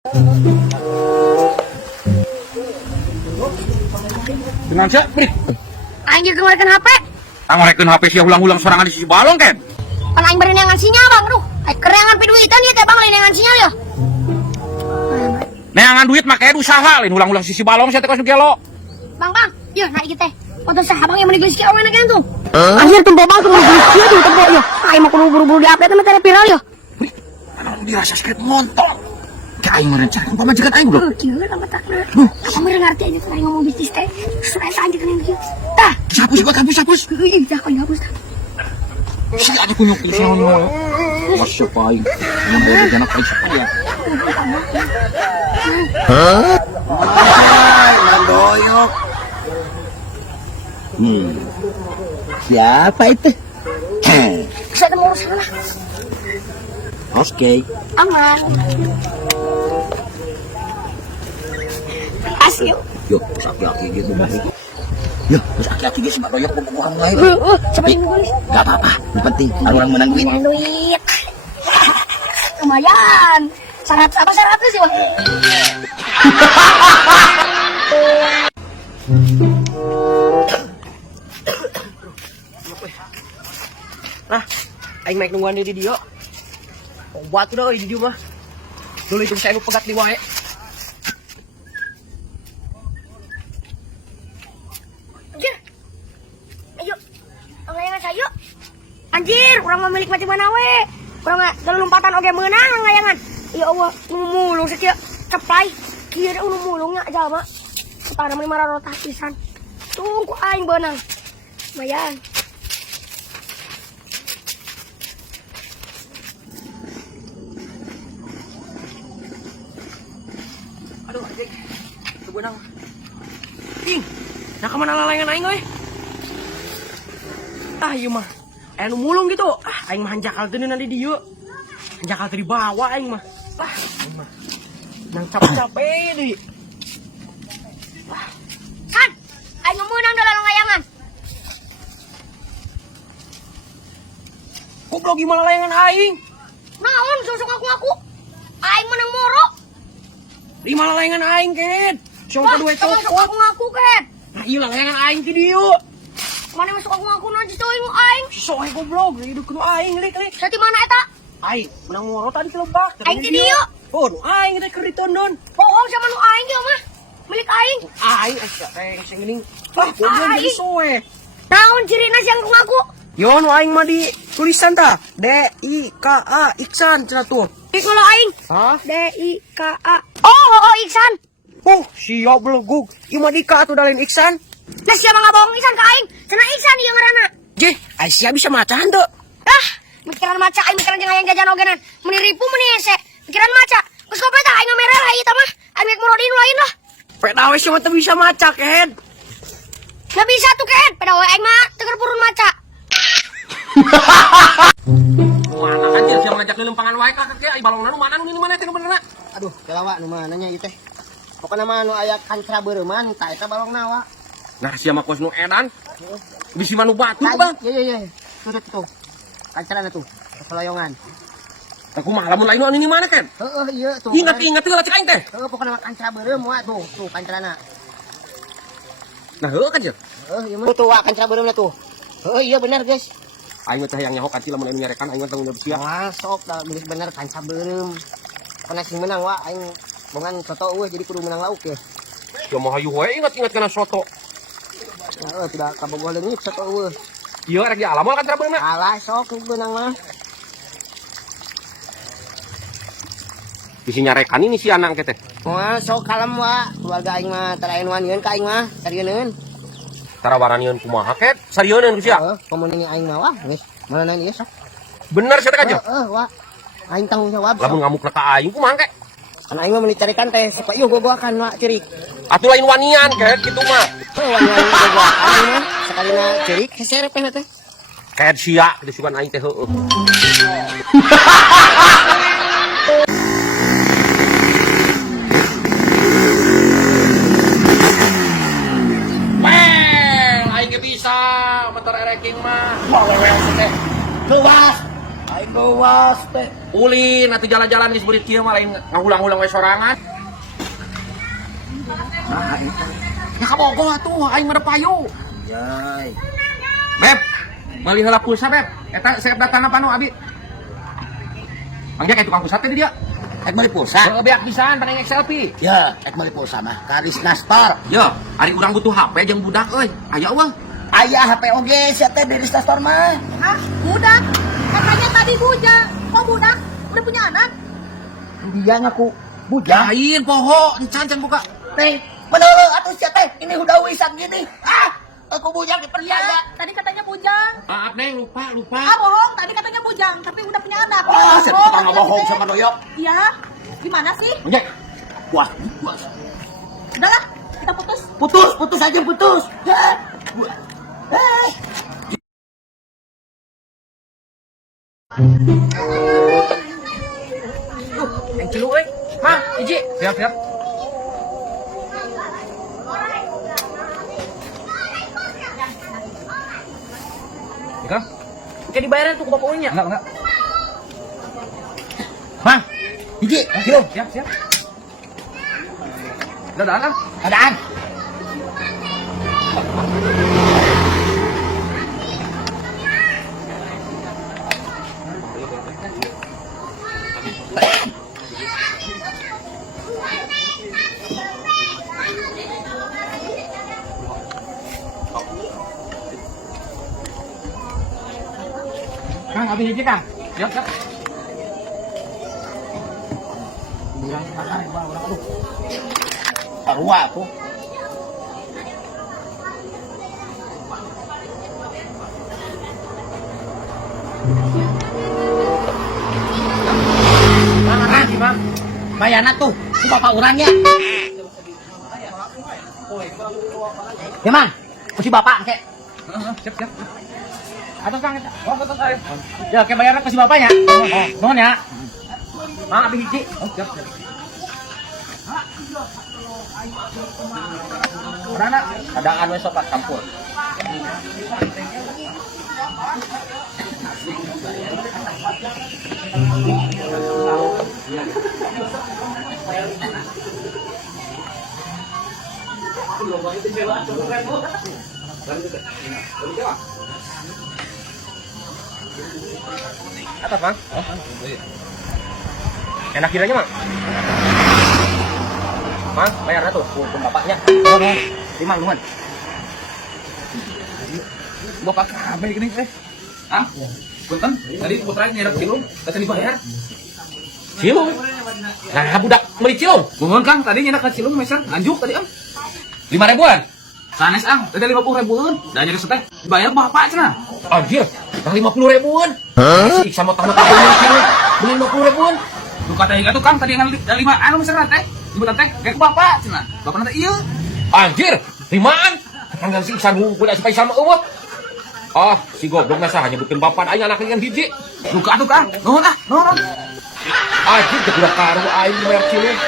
Dengan siapa? Aing juga ngeluarin HP. Ngorekeun HP sia ulang-ulang sorangan di sisi balong kan? Kan aing beri neangan sinyal bang. Aduh, aing kerengan piduitan ieu teh bang lain neangan sinyal ya. Neangan duit make usaha lain ulang-ulang sisi balong sia teh kos gelo. Bang, ieu naik kita. Foto sahabang yang meuli geus kieu we kan tuh. Akhir tempo bang tuh geus kieu tuh tempo ya. Aing mah kudu buru-buru di-update mah teh viral ya. Anu dirasa sakit montong. Kayak aing merencana pamajikan aing belum. Kieu lama tak. Kamu ngerti aja tuh aing ngomong bisnis teh. Sudah aja kan kieu. Tah, Hapus buat hapus. ih dah kau hapus tah. Si ada kunyuk di sana. Masya paing. Yang boleh janak aing saya. Hah? Mandoyok. Siapa itu? Saya mau sana. Oke. Aman. Asio. Yuk, aki-aki gitu baik. Yuk, aki-aki gitu mbak Doyok bukan mulai. Coba nulis. Gak apa-apa, yang penting orang menang duit. Menang duit. Lumayan. Syaratnya sih, Bang? Nah, aing maik nungguan di dia. Obat udah di dia mah. Dulu itu saya pegat di wae. Anjir. Ayo. Ngelayangan saya. Anjir, urang mah milik mati mana we. Urang mah dalam lompatan oge meunang ngelayangan. Ya Allah, mulung sakieu cepai. Kieu da mulungnya aja mah. Setara mah 500 pisan. Tunggu aing beunang. Lumayan. Aduh, anjing. Sebenang. Ting. Nah kemana lalayangan aing we? Ah, ieu mah. Anu mulung gitu. Ah, aing mah hanjakal teu nanti dieu. Hanjakal teu di bawah aing mah. Ah, aing mah. Nang capek-capek deui. San, aing meunang dalam layangan. Goblok gimana layangan aing? Naon sosok aku. Aing menang moro. Di mana layangan aing, Ken? Song kedua Sok cokot. ngaku kan. Nah, iya layangan aing ke dieu. Mana masuk aku nanti tuh ilmu aing. Soe goblok, hidup kudu aing lek. Dari mana eta? Aing menang moro tadi ke lebak. Aing di dieu. Oh, nu aing teh keur ditondon. Bohong sama nu aing ge mah. Milik aing. Aing teh sing geuning. Ah, goblok jadi soe. Naon cirina yang ngaku? Yo nu aing mah di tulisan tah. D-I-K-A Iksan cenah tuh. Kalau aing. Hah? D-I-K-A. Oh, Iksan. Oh, siap belugug. Ieu mah di K atuh dalin Iksan. Nah siapa nggak bohong Iksan ke aing? Cenah Iksan ieu ngaranna. Jeh, Aisyah bisa macan teu. Ah, mikiran maca aing mikiran jeung aya jajan ogenan. Meni ripu meni ese. Pikiran maca. Geus kope tah aing merah lah ieu tah mah. Aing mik murodin lain lah. Pedawe sih mah teu bisa maca, Ken. Gak bisa tuh Ken. Pedawe aing mah teu purun maca. Mana kan dia siapa ngajak leumpang wae ka kakek ai balongna nu mana nu mana teh benerna. Aduh, kelawak nu mananya ieu teh. Pokona mah nu aya kancra beureman tah eta balongna wa. Nah, siapa kos nu edan? Bisi manu batu, Bang. Iya. Tuh. Kancrana tuh. Keloyongan. Aku mah lamun lain ini mana kan? Heeh, ieu tuh. Ingat heula cek aing teh. Heeh, pokona mah kancra beureum wa tuh kancrana. Nah, heuh kan je. Heeh, ieu mah tuh wa kancra beureumna tuh. Heeh, iya bener, guys. Aing teh yang nyahok ati lamun anu nyarekan aing tanggung jawab sia. Wah, sok da milik bener kancra beureum. Pernah sing menang wa aing bongan soto eueuh jadi kudu menang lauk ya. Ya mah hayu we ingat kana soto. Heeh, tidak kabogoh leungit soto eueuh. Ieu rek di alam kan trabeuna. Alah, sok menang mah. Bisi nyarekan ini si anak teh. Wah, sok kalem wa. Keluarga aing mah taraeun wanieun ka aing mah, sarieun. Tarawaranian kumaha ket? Sarieun ku sia. Heeh, komun ini aing mah wah, geus. Mana ieu sok. Bener sia teh kan je. Heeh, wah. Aing tanggung jawab. Lamun ngamuk ka aing kumaha ke? Kan aing mah meuli carikan teh, sok ieu gogoakan wa cirik. Atuh lain wanian ket kitu mah. Heuh, wanian gogoakan aing mah sakalina cirik heser teh. Kayak sia disukan aing teh heueuh. Aing ge bisa, motor ereking mah. Wah, wewe teh. Luas. Aing Gawas teh. Ulin atuh jalan-jalan geus beurit kieu mah lain ngahulang-hulang we sorangan. Nah, ya kabogoh atuh aing mah payu. Anjay. Beb, meuli heula pulsa beb. Eta sep datana panu abi. Mangga kayak tukang pulsa teh dia. Ek meuli pulsa. Heeh beak pisan panengek selfie. Ya, ek meuli pulsa mah Karis Nastor. Ya, ari urang butuh HP jeung budak euy. Aya eueuh. Aya HP oge sia teh dari Nastor mah. Hah? Budak? Katanya tadi bujang. Kok budak? Udah punya anak? Dia ngaku bujang. Lain poho, encan buka. Teh, bener atuh sia teh ini udah wisan gini. Aku bujang Iya, dipercaya. tadi katanya bujang. Maaf Neng, lupa. Ah, bohong. Tadi katanya bujang, tapi udah punya anak. Saya tukang ngebohong sama doyok. Iya. Gimana sih? Mangga. Wah, Udahlah, kita putus. putus aja putus. Yang celu euy. Mang, hiji. Siap. Ika? Kayak dibayaran tuh ke bapak ulingnya. Enggak. Mang, Hiji, siap. Dadaan ah. adaan. Kang, abi hiji Kang. Siap. Sarua aku. Mang. Bayana tuh, si bapak orangnya. Ya mang, si bapak kek. Siap. Atau Kang eta. Oh, betul ayo. Ya, ke bayaran ke si bapaknya. Nuhun ya. Mang, abi hiji. Oh, siap. Orangna adaan we sopat campur. Atas, Mang. Enak kiranya, Mang. Mang, bayarnya tuh, pun bapaknya. Lima nuhun. Bapak kabeh gini Ah, punten. Tadi putra nyerap cilung, kata dibayar. Cilung. Nah, budak meuli cilung. Nuhun Kang, tadi nyenak ka cilung mesan, lanjut tadi Ang. 5.000-an. Sanes Ang, tadi 50.000-an. Da nyari teh dibayar bapak cenah. Anjir, yang 50.000-an. Si sama tahu tahu cilung. Beli 50.000-an. Tuh kata higa tuh Kang, tadi yang 5 anu mesan teh. Ibutan teh kayak ke bapak cenah. Bapak nanti ieu. Anjir, rimaan. Kan si Iksan ngumpul supaya sama eueuh. Ah, si goblok masa hanya bikin bapak aing anak dengan hiji. Luka tuh Kang. Nuhun ah, nuhun. Anjir, kebudak karo aing bayar cilung.